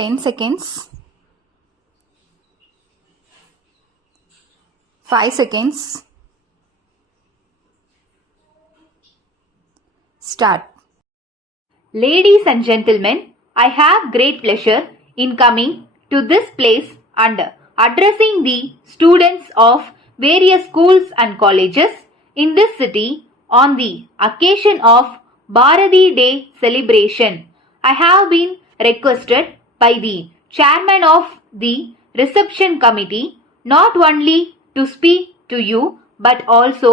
10 seconds, 5 seconds, start. Ladies and gentlemen, I have great pleasure in coming to this place and addressing the students of various schools and colleges in this city on the occasion of Bharati Day celebration. I have been requested by the chairman of the reception committee not only to speak to you but also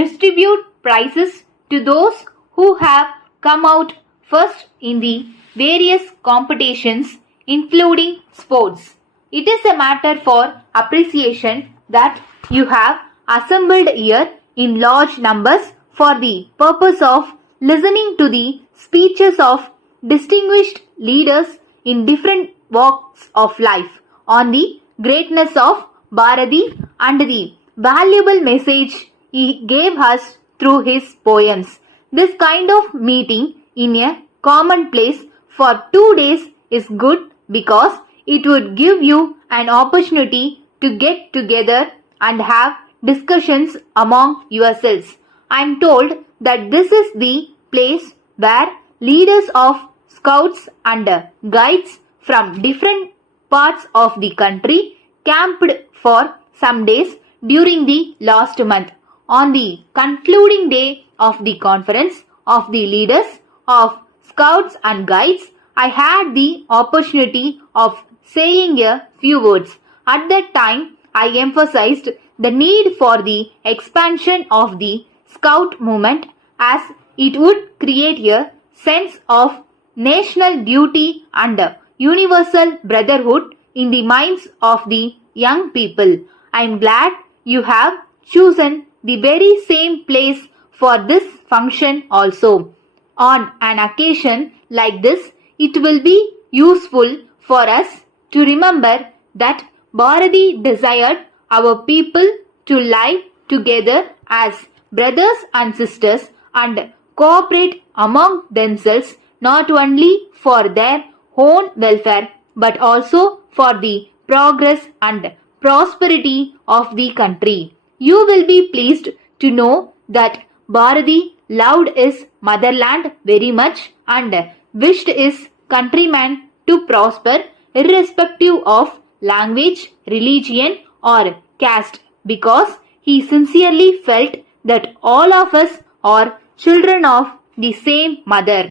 distribute prizes to those who have come out first in the various competitions including sports. It is a matter for appreciation that you have assembled here in large numbers for the purpose of listening to the speeches of distinguished leaders in different walks of life on the greatness of Bharati and the valuable message he gave us through his poems. This kind of meeting in a common place for 2 days is good because it would give you an opportunity to get together and have discussions among yourselves. I am told that this is the place where leaders of scouts and guides from different parts of the country camped for some days during the last month. On the concluding day of the conference of the leaders of scouts and guides, I had the opportunity of saying a few words. At that time, I emphasized the need for the expansion of the scout movement as it would create a sense of national duty and universal brotherhood in the minds of the young people. I am glad you have chosen the very same place for this function also. On an occasion like this, it will be useful for us to remember that Bharati desired our people to live together as brothers and sisters and cooperate among themselves not only for their own welfare but also for the progress and prosperity of the country. You will be pleased to know that Bharati loved his motherland very much and wished his countrymen to prosper irrespective of language, religion or caste because he sincerely felt that all of us are children of the same mother.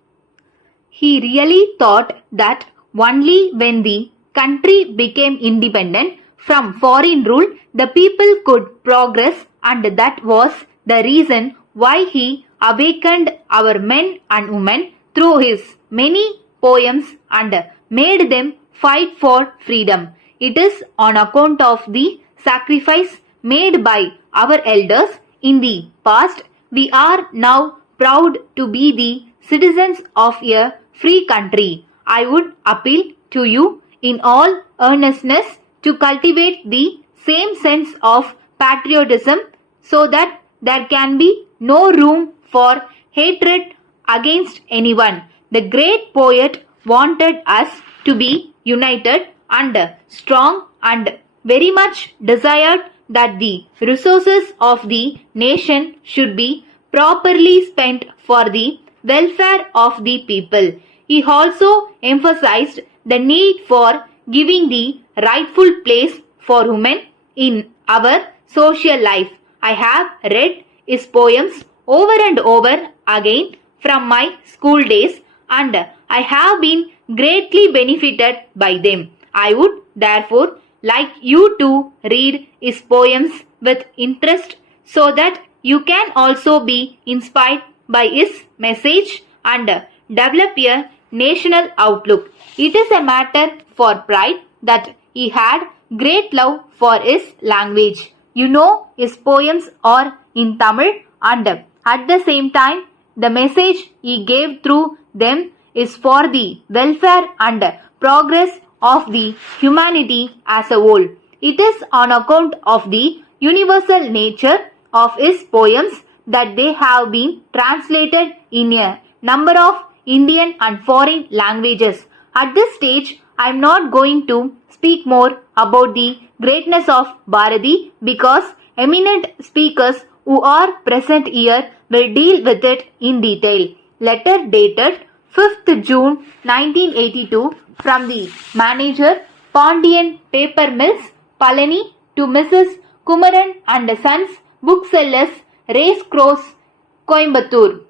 He really thought that only when the country became independent from foreign rule, the people could progress, and that was the reason why he awakened our men and women through his many poems and made them fight for freedom. It is on account of the sacrifice made by our elders in the past we are now proud to be the citizens of a free country. I would appeal to you in all earnestness to cultivate the same sense of patriotism so that there can be no room for hatred against anyone. The great poet wanted us to be united and strong and very much desired that the resources of the nation should be properly spent for the welfare of the people. He also emphasized the need for giving the rightful place for women in our social life. I have read his poems over and over again from my school days and I have been greatly benefited by them. I would therefore like you to read his poems with interest so that you can also be inspired by his message and develop a national outlook. It is a matter for pride that he had great love for his language. You know, his poems are in Tamil and at the same time the message he gave through them is for the welfare and progress of the humanity as a whole. It is on account of the universal nature of his poems that they have been translated in a number of Indian and foreign languages. At this stage, I am not going to speak more about the greatness of Bharati because eminent speakers who are present here will deal with it in detail. Letter dated 5th June 1982 from the manager Pandian Paper Mills, Palani to Mrs. Kumaran and Sons, booksellers, Race Cross, Coimbatore.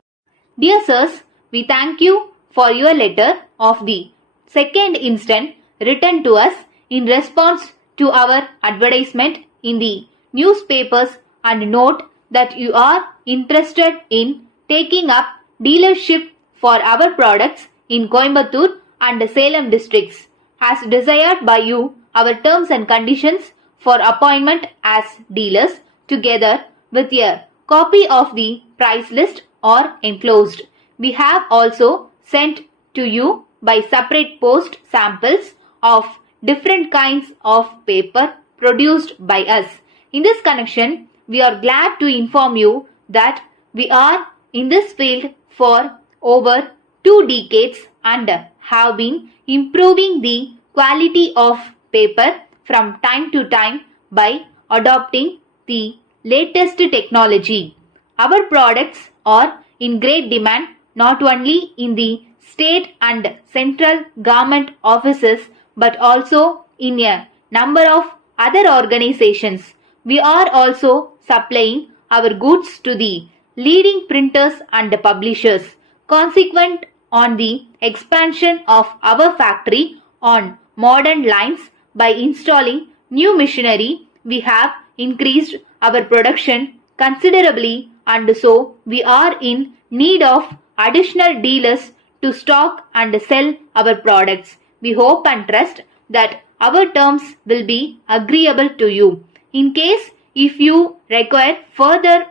Dear sirs, we thank you for your letter of the 2nd instant written to us in response to our advertisement in the newspapers and note that you are interested in taking up dealership for our products in Coimbatore and Salem districts. As desired by you, our terms and conditions for appointment as dealers together with a copy of the price list are enclosed. We have also sent to you by separate post samples of different kinds of paper produced by us. In this connection, we are glad to inform you that we are in this field for over 2 decades and have been improving the quality of paper from time to time by adopting the latest technology. Our products are in great demand not only in the state and central government offices but also in a number of other organizations. We are also supplying our goods to the leading printers and publishers. Consequent on the expansion of our factory on modern lines by installing new machinery, we have increased our production considerably and so we are in need of additional dealers to stock and sell our products. We hope and trust that our terms will be agreeable to you. In case if you require further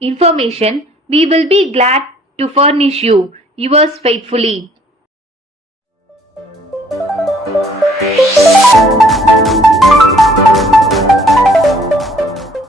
information, we will be glad to furnish you. Yours faithfully,